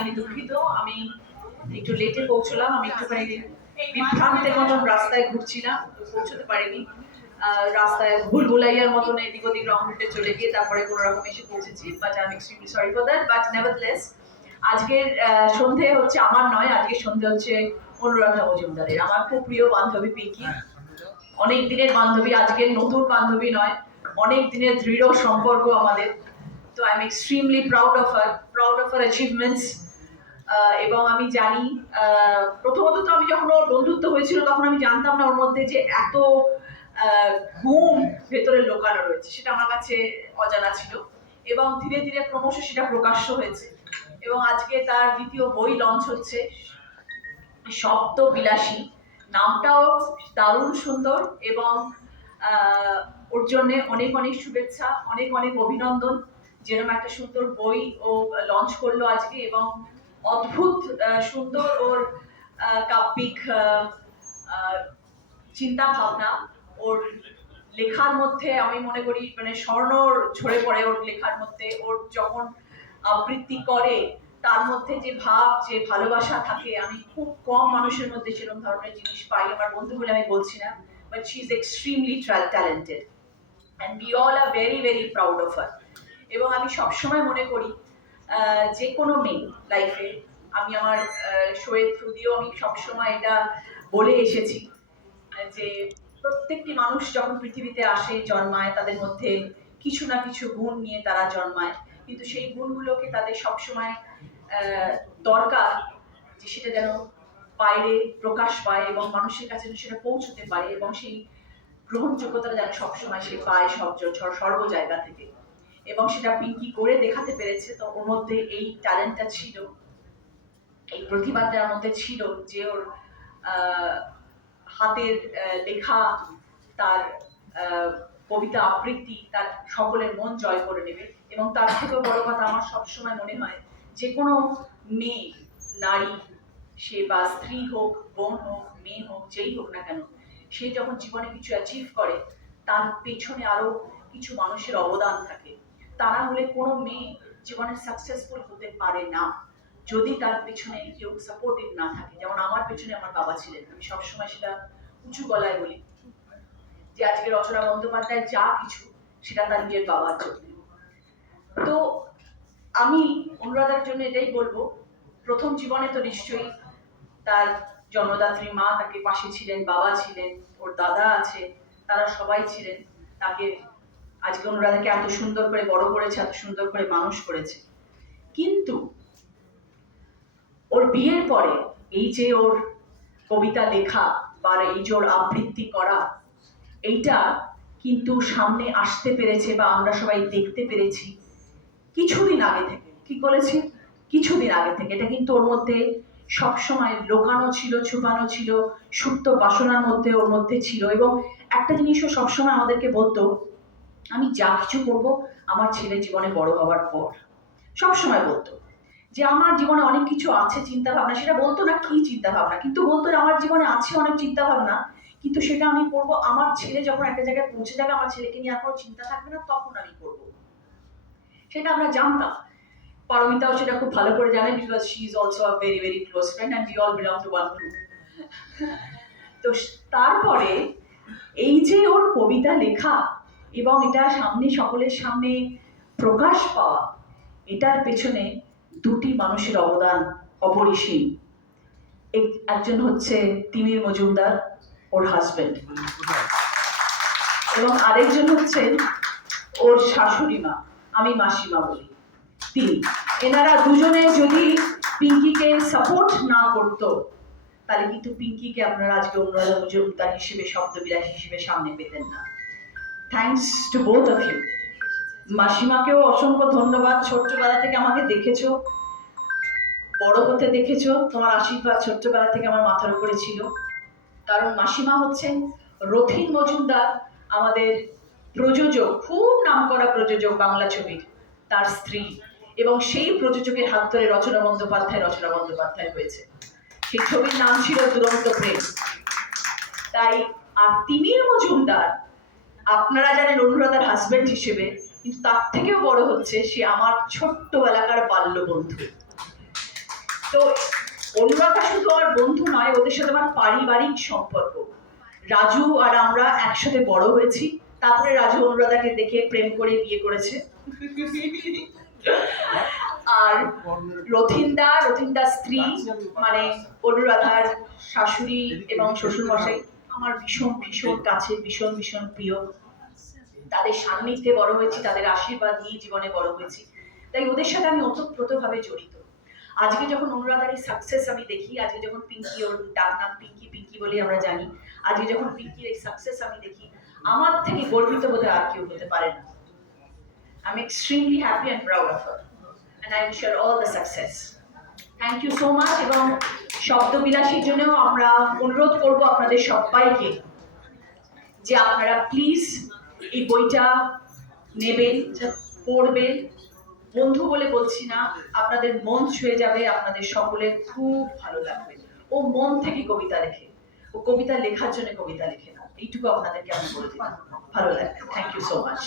আমি দুঃখিত, আমি একটু লেটে পৌঁছলাম। আমি একটুখানি বিভ্রান্তের মতন রাস্তায় ঘুরছিলাম, পৌঁছতে পারিনি। রাস্তায় ভুলভুলাইয়ার মতন এদিক ওদিক রং রুটে চলে গিয়ে তারপরে কোনো রকম এসে পৌঁছেছি। But I am extremely sorry for that. But nevertheless আজকের সন্ধে হচ্ছে আমার নয়, আজকের সন্ধে হচ্ছে অনুরাধা মজুমদারের, আমার খুব প্রিয় বান্ধবী পিঙ্কি। অনেক দিনের বান্ধবী, আজকের নতুন বান্ধবী নয়, অনেক দিনের দৃঢ় সম্পর্ক আমাদের। তো I am extremely proud of her achievements. এবং আমি জানি, প্রথমত তো আমি যখন ওর বন্ধুত্ব হয়েছিল তখন আমি জানতাম না ওর মধ্যে যে এত গুণ ভেতরে লোকানো রয়েছে, সেটা আমার কাছে অজানা ছিল। এবং ধীরে ধীরে ক্রমশ সেটা প্রকাশ্য হয়েছে। এবং আজকে তার দ্বিতীয় বই লঞ্চ হচ্ছে, শব্দ বিলাসী। নামটাও দারুণ সুন্দর এবং ওর জন্য অনেক অনেক শুভেচ্ছা, অনেক অনেক অভিনন্দন। যেরকম একটা সুন্দর বই ও লঞ্চ করলো আজকে, এবং অদ্ভুত সুন্দর ওর কাব্যিক চিন্তা ভাবনা। ওর লেখার মধ্যে আমি মনে করি মানে স্বর্ণ ঝরে পড়ে ওর লেখার মধ্যে। ওর যখন আবৃত্তি করে তার মধ্যে যে ভাব, যে ভালোবাসা থাকে, আমি খুব কম মানুষের মধ্যে সেরকম ধরনের জিনিস পাই। আমার বন্ধু বলে আমি বলছি না, but she is extremely talented and we all are very very proud of her. এবং আমি সবসময় মনে করি যে কোনো মেয়ে লাইফে, আমি আমার শোয়ের থ্রু দিয়েও আমি সবসময় এটা বলে এসেছি যে প্রত্যেকটি মানুষ যখন পৃথিবীতে আসে, জন্মায়, তাদের মধ্যে কিছু না কিছু গুণ নিয়ে তারা জন্মায়। কিন্তু সেই গুণগুলোকে তাদের সবসময় দরকার যে সেটা যেন বাইরে প্রকাশ পায় এবং মানুষের কাছে সেটা পৌঁছতে পারে, এবং সেই গ্রহণযোগ্যতাটা যেন সবসময় সে পায় সর্ব জায়গা থেকে। এবং সেটা পিঙ্কি করে দেখাতে পেরেছে। তো ওর মধ্যে এই ট্যালেন্টটা ছিল, এই প্রতিভাটার মধ্যে ছিল যে ওর হাতের লেখা, তার কবিতা আবৃত্তি, তার সকলের মন জয় করে নেবে। এবং তার থেকেও বড় কথা, আমার সবসময় মনে হয় যে কোনো মেয়ে, নারী, সে বা স্ত্রী হোক, বোন হোক, মেয়ে হোক, যেই হোক না কেন, সে যখন জীবনে কিছু অ্যাচিভ করে তার পেছনে আরো কিছু মানুষের অবদান থাকে। তারা হলে কোনো মেয়ে জীবনে সাকসেসফুল হতে পারে না যদি তার পেছনে কেউ সাপোর্টিভ না থাকে। যেমন আমার পেছনে আমার বাবা ছিলেন, আমি সবসময় সেটা উঁচু গলায় বলি যে আজকে রচনা বন্দ্যোপাধ্যায় যা কিছু সেটা তার নিজের বাবার জন্য। তো আমি অনুরাধার জন্য এটাই বলবো, প্রথম জীবনে তো নিশ্চয়ই তার জন্মদাত্রী মা তাকে পাশে ছিলেন, বাবা ছিলেন, ওর দাদা আছে, তারা সবাই ছিলেন। তাকে আজকে অনুরাধাকে এত সুন্দর করে বড় করেছে, এত সুন্দর করে মানুষ করেছে। কিন্তু ওর বিয়ের পরে এই যে ওর কবিতা লেখা বা এই যে ওর আবৃত্তি করা, এইটা কিন্তু সামনে আসতে পেরেছে বা আমরা সবাই দেখতে পেরেছি কিছুদিন আগে থেকে। কি বলেছি? কিছুদিন আগে থেকে। এটা কিন্তু ওর মধ্যে সবসময় লোকানো ছিল, ছুপানো ছিল, সুপ্ত বাসনার মধ্যে ওর মধ্যে ছিল। এবং একটা জিনিসও সবসময় আমাদেরকে বলতো, আমি যা কিছু করব আমার ছেলে জীবনে বড় হওয়ার পর। সবসময় বলতো যে আমার জীবনে অনেক কিছু আছে চিন্তা ভাবনা, সেটা বলতো না কি চিন্তা ভাবনা, কিন্তু বলতো আমার জীবনে আছে অনেক চিন্তা ভাবনা, কিন্তু সেটা আমি করব আমার ছেলে যখন একটা জায়গায় পৌঁছে যাবে, আমার ছেলেকে নিয়ে আর কোনো চিন্তা থাকবে না, তখন আমি করব। সেটা আমরা জানতাম। পারমিতাও সেটা খুব ভালো করে জানে, because she is also a very very close friend and we all belong to one group. তো তারপরে এই যে ওর কবিতা লেখা এবং এটা সামনে সকলের সামনে প্রকাশ পাওয়া, এটার পেছনে দুটি মানুষের অবদান অপরিসীম। একজন হচ্ছে তিমির মজুমদার, ওর হাজবেন্ড, এবং আরেকজন হচ্ছেন ওর শাশুড়ি মা, আমি মাসিমা বলি, তিনি। এনারা দুজনে যদি পিঙ্কিকে সাপোর্ট না করতো তাহলে কিন্তু পিঙ্কিকে আপনারা আজকে অনুরাধা মজুমদার হিসেবে, শব্দবিলাসী হিসেবে সামনে পেতেন না। Thanks to both of you. মাসিমাকেও অসংখ্য ধন্যবাদ। ছোট্টবেলা থেকে আমাকে দেখেছো, বড় হতে দেখেছো, তোমার আশীর্বাদ ছোট্টবেলা থেকে আমার মাথার উপরে ছিল। কারণ মাসিমা হচ্ছেন রথীন মজুমদার, আমাদের প্রযোজক, খুব নামকরা প্রযোজক বাংলা ছবির, তার স্ত্রী। এবং সেই প্রযোজকের হাত ধরে রচনা বন্দ্যোপাধ্যায় হয়েছে। সেই ছবির নাম ছিল দুরন্ত প্রেম। তাই আর তিমির মজুমদার আপনারা জানেন অনুরাধার হাজবেন্ড হিসেবে, কিন্তু তার থেকেও বড় হচ্ছে সে আমার ছোট্টবেলাকার বাল্য বন্ধু। তো অনুরাধা শুধু আমার বন্ধু নয়, ওদের সাথে আমার পারিবারিক সম্পর্ক। রাজু আর আমরা একসাথে বড় হয়েছি, তারপরে রাজু অনুরাধাকে দেখে প্রেম করে বিয়ে করেছে। আর রথিনদা স্ত্রী মানে অনুরাধার শাশুড়ি এবং শ্বশুর মশাই আমার ভীষণ ভীষণ কাছে, ভীষণ ভীষণ প্রিয়। তাদের সান্নিধ্যে বড় হয়েছি, তাদের আশীর্বাদ নিয়ে জীবনে বড় হয়েছি, তাই ওদের সাথে আমি ওতপ্রোতভাবে জড়িত। আজকে যখন অনুরাধার এই সাকসেস আমি দেখি, আজকে যখন পিঙ্কি, ওর ডাক নাম পিঙ্কি, পিঙ্কি বলে আমরা জানি, আজকে যখন পিঙ্কির এই সাকসেস আমি দেখি, আমার থেকে গর্বিত বোধহয় আর কেউ হতে পারে না। I'm extremely happy and proud of her, and I wish her all the success. Thank you so much. এবং শব্দবিলাসীর জন্য আমরা অনুরোধ করব আপনাদের সবাইকে যে আপনারা প্লিজ এই বইটা নেবেন, পড়বেন। বন্ধু বলে বলছি না, আপনাদের মন ছুঁয়ে যাবে, আপনাদের সকলের খুব ভালো লাগবে। ও মন থেকে কবিতা লেখে, ও কবিতা লেখার জন্য কবিতা লেখে না, এইটুকু আপনাদেরকে আমি বলে দিলাম। ভালো লাগবে। Thank you so much.